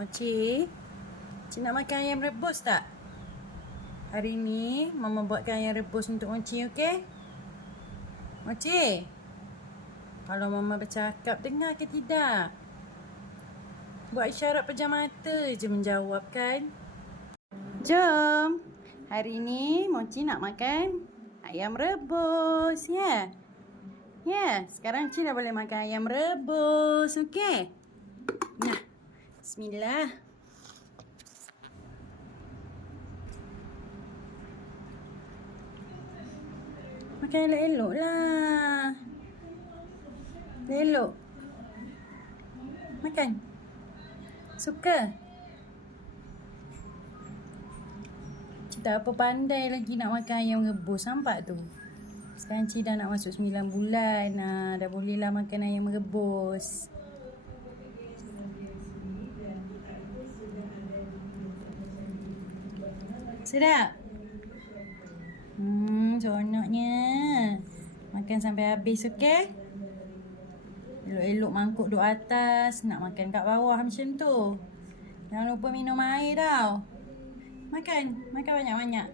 Mochi, Cik nak makan ayam rebus tak? Hari ni Mama buatkan ayam rebus untuk Mochi, okey? Mochi, kalau Mama bercakap dengar ke tidak? Buat isyarat pejam mata je menjawab kan? Jom, hari ni Mochi nak makan ayam rebus, ya? Ya, sekarang Cik dah boleh makan ayam rebus, okey? Nah, bismillah. Makan elok-elok lah. Elok. Makan. Suka? Cik tak apa pandai lagi nak makan ayam rebus. Nampak tu? Sekarang Cik dah nak masuk 9 bulan. Dah bolehlah makan ayam rebus. Sedap? Seronoknya. Makan sampai habis, okey? Elok-elok mangkuk duduk atas. Nak makan kat bawah macam tu. Jangan lupa minum air tau. Makan. Makan banyak-banyak.